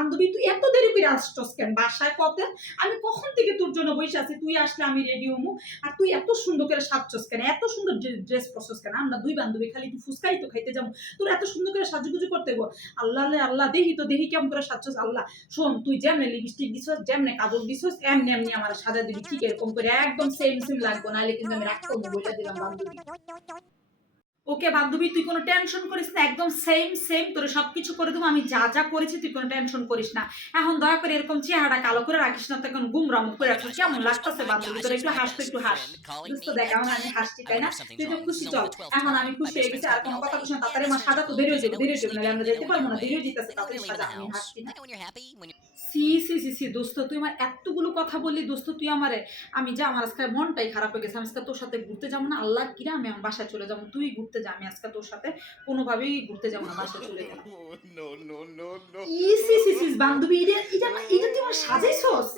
বান্ধবী তুই এত দেরি করে আসছস কেন বাসায় কত আমি কখন থেকে তোর জন্য বসে আছি তুই আসলে আমি রেডি হমু আর তুই এত সুন্দর করে সাজছস কেন এত সুন্দর ড্রেস পরছস কেন আমরা দুই বান্ধবী খালি তুই ফুসকাই তো খাইতে যাবো তোর এত সুন্দর করে সাজুগুজু করতে গো আল্লাহ রে আল্লাহ দেখি কেমন করে সাজছস আল্লাহ শোন তুই যেমনে লিপস্টিক দিছস যেমনে কাজল দিছস এমনি এমনি আমার সাজা দিবি ঠিক এরকম করে একদম সেম সেম লাগবে নাহলে কিন্তু আমি রাখতে বলে দিলাম বান্ধবী ওকে বান্ধবী তুই কোনো টেনশন করিস না একদম সেম সেম তোর সবকিছু করে দেবো আমি যা যা করেছি তুই কোনো টেনশন করিস না এখন দয়া করে এরকম চেহারা কালো করে রাখিস না তখন গুমরাম করে রাখিস কেমন লাগতেছে বান্ধবী তোর একটু হাস তো একটু হাস বুঝতে দেখ এখন আমি হাসছি তাই না তুই তো খুশি চল এখন আমি খুশি হয়ে গেছি আর কোনো কথা বলিস না তাড়াতাড়ি আমার সাজা তো দেরি হয়ে যাবে না আমরা যেতে পারবো না দেরি হয়ে যেতেছে তাড়াতাড়ি সাজা আমি হাসছি না সি সি সি সি দোস্ত তুই আমার এতগুলো কথা বললি দোস্ত তুই আমারে আমি যা আমার আজকে মনটাই খারাপ হয়ে গেছে আমি আজকে তোর সাথে ঘুরতে যাবো না আল্লাহর কিরা আমি আমার বাসায় চলে যাবো তুই ঘুরতে যা আমি আজকে তোর সাথে কোনোভাবেই ঘুরতে যাবো না বাসায় চলে যাবো ইসি সি সি বান্ধবী এটা তুই আমার সাজাইছস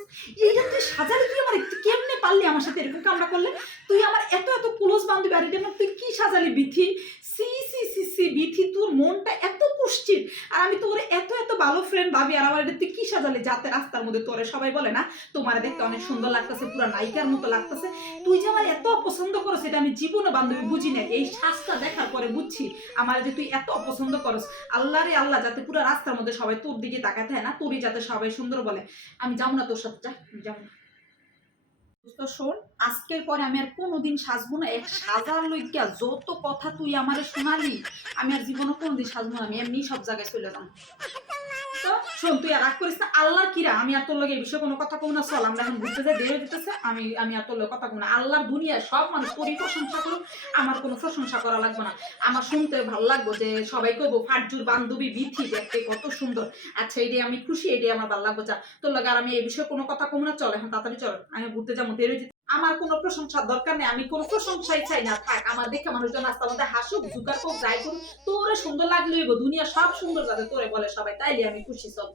এটা তুই সাজালি কি আমার একটু কেমনে পারলি আমার সাথে এরকম কামড়া করলে তুই আমার এত এত ক্লোজ বান্ধবী আর এটা তুই কি সাজালি বিথি সি সি সি সি বিথি তোর মনটা এত কুষ্ঠির আর আমি তোর এত এত ভালো ফ্রেন্ড ভাবি আর আমার এটা তুই কি সাজালি যাতে রাস্তার মধ্যে তোরে সবাই বলে না তোমার দেখতে অনেক সুন্দর লাগতেছে পুরো নায়িকার মতো লাগতেছে তুই যে আমার এত অপছন্দ করো সেটা আমি জীবনে বান্ধবী বুঝি না এই শ্বাসটা দেখার পরে বুঝছি আমার যে তুই এত অপছন্দ করস আল্লাহ রে আল্লাহ যাতে পুরো রাস্তার মধ্যে সবাই তোর দিকে তাকাতে হয় না তোরই যাতে সবাই সুন্দর বলে আমি যাবো না তোর সাথে যাবো না তো শোন আজকের পরে আমি আর কোনোদিন সাজবো না এক সাজার লইগা যত কথা তুই আমারে শোনালি আমি আর জীবনে কোনোদিন সাজবো না আমি এমনি সব জায়গায় চলে যাবো তো শোন তুই আর রাগ করিস না আল্লাহর কিরা আমি আর তোর লগে এই বিষয়ে কোনো কথা কব না চল আমরা এখন ঘুরতে যাই দেরি হয়ে যেতেছে আমি আর তোর লগে কথা কব না আল্লাহর দুনিয়ায় সব মানুষ তোরই প্রশংসা করুক আমার কোনো প্রশংসা করা লাগবে না আমার শুনতে ভালো লাগবে যে সবাই কইবো ফাটজুর বান্ধবী বিথি দেখতে কত সুন্দর আচ্ছা এইটাই আমি খুশি এইটাই আমার ভালো লাগবে যা তোর লগে আর আমি এই বিষয়ে কোনো কথা কব না চল এখন তাড়াতাড়ি চল আমি ঘুরতে যাবো দেরি হয়ে আমার কোনো প্রশংসার দরকার নেই আমি কোনো প্রশংসাই চাই না থাক আমার দেখে মানুষজন রাস্তার মধ্যে হাসুক জুকার হোক যাই করুক তোরে সুন্দর লাগলেই দুনিয়া সব সুন্দর যাতে তোরে বলে সবাই তাইলে আমি খুশি সব